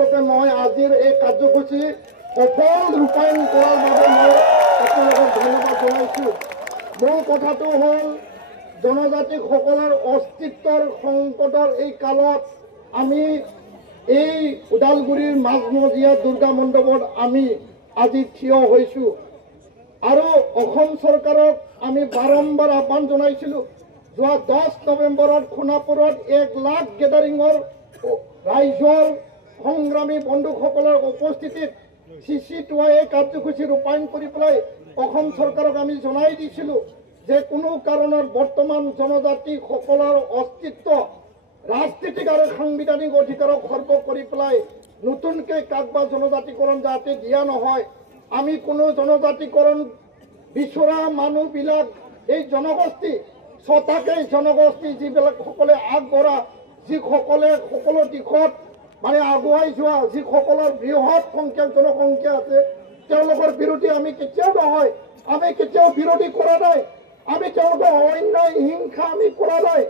সকলকে মই আজিৰ এই কাৰ্যসূচী সফল ৰূপায়ণ কৰাৰ বাবে মই আপোনালোকক ধন্যবাদ জনাইছোঁ। মূল কথাটো হ'ল জনজাতিসকলৰ অস্তিত্বৰ সংকটৰ এই কালত আমি এই ওদালগুৰিৰ মাজমজিয়া দুৰ্গা মণ্ডপত আমি আজি থিয় হৈছোঁ আৰু অসম চৰকাৰক আমি বাৰম্বাৰ আহ্বান জনাইছিলোঁ। যোৱা 10 নৱেম্বৰত সোণাপুৰত 1 লাখ গেডাৰিঙৰ ৰাইজৰ সংগ্ৰামী বন্ধুসকলৰ উপস্থিতিত CC2I কাৰ্যসূচী ৰূপায়ণ কৰি পেলাই অসম চৰকাৰক আমি জনাই দিছিলোঁ যে কোনো কাৰণত বৰ্তমান জনজাতিসকলৰ অস্তিত্ব ৰাজনীতিক আৰু সাংবিধানিক অধিকাৰক সৰ্ব কৰি পেলাই নতুনকৈ কাকবা জনজাতিকৰণ যাতে দিয়া নহয়। আমি কোনো জনজাতিকৰণ বিচৰা মানুহবিলাক এই জনগোষ্ঠী ছটাকৈ জনগোষ্ঠী যিবিলাকসকলে আগবঢ়া, যিসকলে সকলো দিশত মানে আগুৱাই যোৱা, যিসকলৰ বৃহৎ সংখ্যক জনসংখ্যা আছে, তেওঁলোকৰ বিৰোধী আমি কেতিয়াও নহয়, আমি কেতিয়াও বিৰোধী কৰা নাই, আমি তেওঁলোকৰ অন্যায় হিংসা আমি কৰা নাই।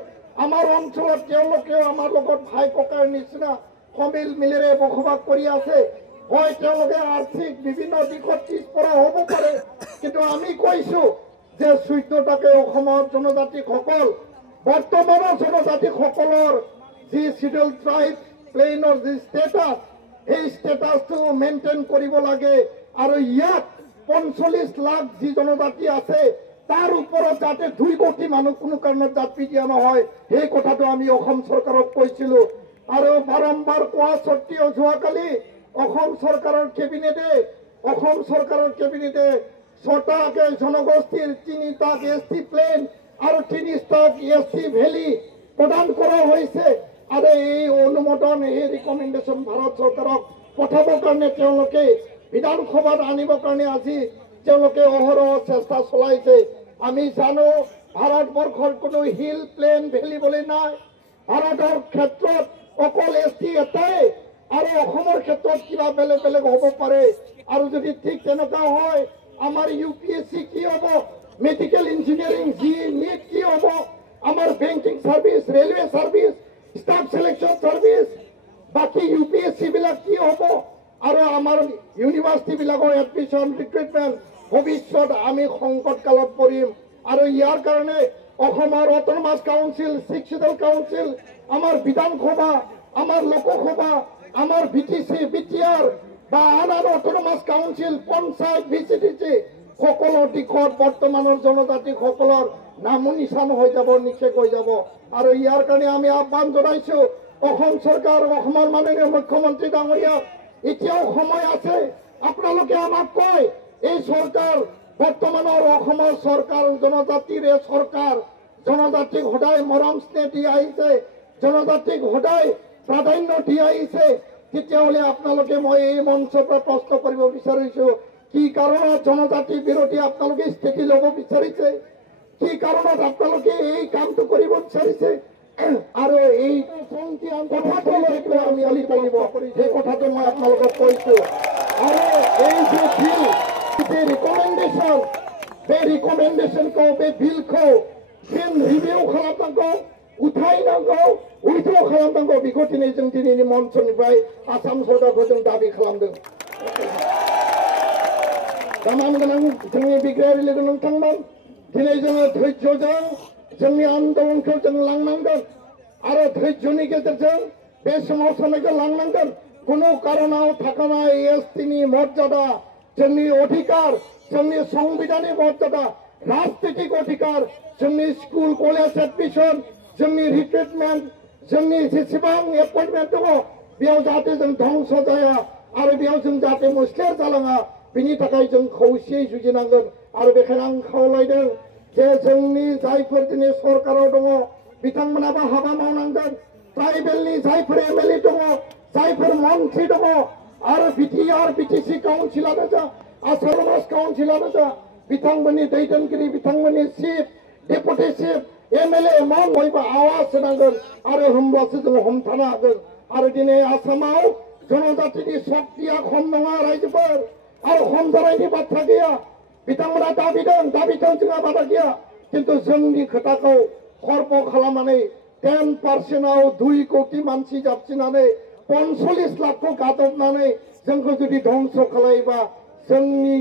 আমাৰ অঞ্চলত তেওঁলোকেও আমাৰ লগত ভাই ককাৰ নিচিনা সমিল মিলেৰে বসবাস কৰি আছে। হয়, তেওঁলোকে আৰ্থিক বিভিন্ন দিশত পিছপৰা হ'ব পাৰে, কিন্তু আমি কৈছোঁ যে 14টাকৈ অসমৰ জনজাতিসকল বৰ্তমানৰ জনজাতিসকলৰ যি শিডিউল ট্ৰাইব প্লেনৰ যি ষ্টেটাছ, সেই ষ্টেটাছটো মেইনটেইন কৰিব লাগে আৰু ইয়াত 45 লাখ যি জনজাতি আছে তাৰ ওপৰত যাতে 2 কোটি মানুহ কোনো কাৰণত জাপি দিয়া নহয়, সেই কথাটো আমি অসম চৰকাৰক কৈছিলোঁ। আৰু বাৰম্বাৰ কোৱা স্বত্তেও যোৱাকালি অসম চৰকাৰৰ কেবিনেটে 6টাকৈ জনগোষ্ঠীৰ 3টা ST প্লেন আৰু 3টা ST ভেলী প্ৰদান কৰা হৈছে আৰু এই অনুমোদন, এই ৰিকমেণ্ডেশ্যন ভাৰত চৰকাৰক পঠাবৰ কাৰণে তেওঁলোকে বিধানসভাত আনিবৰ কাৰণে আজি তেওঁলোকে অহৰহ চেষ্টা চলাইছে। আমি জানো ভাৰতবৰ্ষৰ কোনো হিল প্লেন ভেলী বুলি নাই। ভাৰতৰ ক্ষেত্ৰত অকল ST এটাই আৰু অসমৰ ক্ষেত্ৰত কিবা বেলেগ বেলেগ হ'ব পাৰে। আৰু যদি ঠিক তেনেকুৱা হয়, আমাৰ UPSC কি হ'ব, মেডিকেল ইঞ্জিনিয়াৰিং যি নিট কি হ'ব, আমাৰ banking service, railway service, staff selection service, বাকি UPSC বিলাক কি হ'ব, আৰু আমাৰ ইউনিভাৰ্চিটিবিলাকৰ এডমিশ্যন ৰিক্ৰুটমেণ্ট ভৱিষ্যত আমি সংকট কালত পৰিম। আৰু ইয়াৰ কাৰণে অসমৰ অট'নমাছ কাউন্সিল, শিক্ষিত কাউন্সিল, আমাৰ বিধানসভা, আমাৰ লোকসভা, আমাৰ BTC, BTR বা আন অট'নমাছ কাউন্সিল, পঞ্চায়ত, VCDC সকলো দিশত বৰ্তমানৰ জনজাতিসকলৰ নামো নিচান হৈ যাব, নিষেধ হৈ যাব। আৰু ইয়াৰ কাৰণে আমি আহ্বান জনাইছোঁ অসম চৰকাৰ, অসমৰ মাননীয় মুখ্যমন্ত্ৰী ডাঙৰীয়াক, এতিয়াও সময় আছে। আপোনালোকে আমাক কয় এই চৰকাৰ বৰ্তমানৰ অসমৰ চৰকাৰ জনজাতিৰে চৰকাৰ, জনজাতিক সদায় মৰম স্নেহ দি আহিছে, জনজাতিক সদায় প্ৰাধান্য দি আহিছে। তেতিয়াহ'লে আপোনালোকে মই এই মঞ্চৰ পৰা প্ৰশ্ন কৰিব বিচাৰিছোঁ, কি কাৰণত জনজাতি বিৰোধী আপোনালোকে স্থিতি ল'ব বিচাৰিছে, কি কাৰণত আপোনালোকে এই কামটো কৰিব বিচাৰিছে, আৰু এই কথাটো লৈ পেলাই আমি আলি পাৰিব, সেই কথাটো মই আপোনালোকক কৈছোঁ। আৰু এই যে বিল, যে রিকমেন্ডেশন, बे रिकमेंडेशन को, बे बिल को फिन रिव्यू खालामनांगौ, उथायनांगौ, उइथ्र खालामनांगौ, बेखौ दिनै जों दिनैनि मन्चनिफ्राय आसाम सरकारखौ जों दाबि खालामदों। दामान गोनां जोंनि बिग्रायारि लोगो नोंथांमोन, दिनै जोङो धैर्यजों जोंनि आन्दोलनखौ जों लांनांगोन आरो धैर्यनि गेजेरजों बे सोमावसारनायखौ लांनांगोन। কোনো কারণেও থাকানায় STनि মর্যাদা, जोंनि अधिकार, जोंनि संविधानिक मर्यादा, राजनीतिक अधिकार, जोंनि स्कुल कलेज एडमिशन, जोंनि रिक्रुटमेंट, जोंनि जेसेबां एपइन्टमेन्ट दङ बेयाव जाहाथे जों ध्वंस जाया आरो बेयाव जों जाहाथे मुस्लिम जालाङा, बिनि थाखाय जों खौसेयै जुजिनांगोन। आरो बेखायनो आं खावलायदों जे जोंनि जायफोर दिनै सरकाराव दङ बिथांमोनाबो हाबा मावनांगोन। ट्राइबेलनि जायफोर MLA दङ, जायफोर मन्त्रि दङ, आरो BTR, BTC काउन्सिलानो जा, अट'नमास काउन्सिलानो जा, बिथांमोननि दैदेनगिरि, बिथांमोननि चिफ, डेपुटि चिफ, MLA बयबो आवाज होनांगोन आरो होमब्लासो जों हमथानो हागोन। आरो दिनै आसामाव जनजातिनि शक्तिया खम नङा रायजोफोर, आरो खम जानायनि बाथ्रा गैया। बिथांमोना दाबिदों जोंहा बादा गैया, किन्तु जोंनि खोथाखौ खर्ब खालामनानै 10% 2 कोटी मानसि जाबसिनानै 45 लाखखौ गादबनानै जोंखौ जुदि धंस खालायोबा जोंनि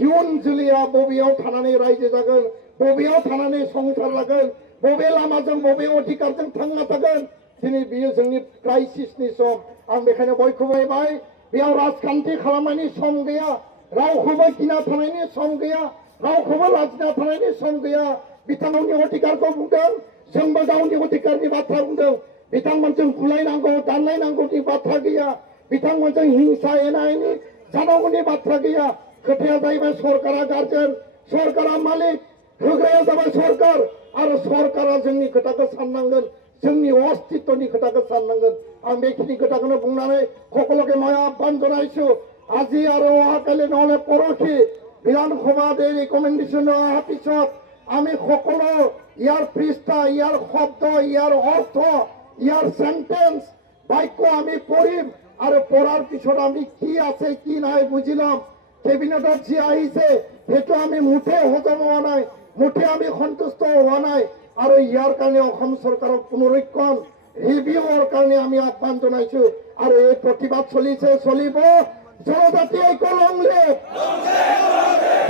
इयुन जोलैया बबेयाव थानानै रायजो जागोन, बबेयाव थानानै संसार लागोन, बबे लामाजों बबे अधिकारजों थांना थागोन। दिनै बियो जोंनि क्राइसिसनि सम। आं बेखायनो बयखौबो बुंबाय, बेयाव राजखान्थि खालामनायनि सम गैया, रावखौबो गिना थानायनि सम गैया, रावखौबो लाजिना थानायनि सम गैया। बिथांमोननि अधिकारखौ बुंदों, जोंबो गावनि अधिकारनि बाथ्रा बुंदों। बिथांमोनजों बुलायनांगौ दानलायनांगौनि बाथ्रा गैया, बिथांमोनजों हिंसा एना एनि जानांगौनि बाथ्रा गैया। खोथाया जाहैबाय सरकारा गारजेन, सरकारा मालिक, होग्राया जाबाय सरकार, आरो सरकारा जोंनि खोथाखौ साननांगोन, जोंनि अस्तित्वनि खोथाखौ साननांगोन। आं बेखिनि खोथाखौनो बुंनानै সকলোকে মই আহ্বান জনাইছো, আজি আৰু অহাকালি নহলে পৰহি বিধানসভাত এই ৰিকমেণ্ডেশ্যন অহাৰ পিছত আমি সকলো ইয়াৰ পৃষ্ঠা, ইয়াৰ শব্দ, ইয়াৰ অৰ্থ, ইয়াৰ সেন্টেন্স বাক্য আমি পঢ়িম, আৰু পঢ়াৰ পিছত আমি কি আছে কি নাই বুজি ল'ম। কেবিনেটত যি আহিছে সেইটো আমি মুঠে হজম হোৱা নাই, মুঠে আমি সন্তুষ্ট হোৱা নাই, আৰু ইয়াৰ কাৰণে অসম চৰকাৰক পুনৰীক্ষণ ৰিভিউৰ কাৰণে আমি আহ্বান জনাইছো। আৰু এই প্ৰতিবাদ চলিছে, চলিব। জনজাতি ঐক্য লং লিভ,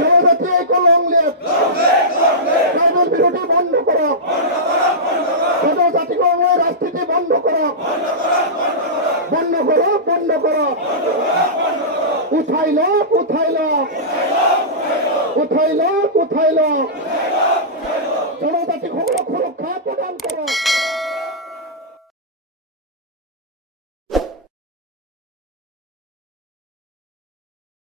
জনজাতি ঐক্য লং লিভ। ট্ৰাইবেল বিৰোধী বন্ধ কৰক, জনজাতিকৰণৰ ৰাজনীতি বন্ধ কৰক, বন্ধ কৰক, বন্ধ কৰক। উঠাই লওক, উঠাই লওক, উঠাই লওক, উঠাই লওক। জনজাতিসকলক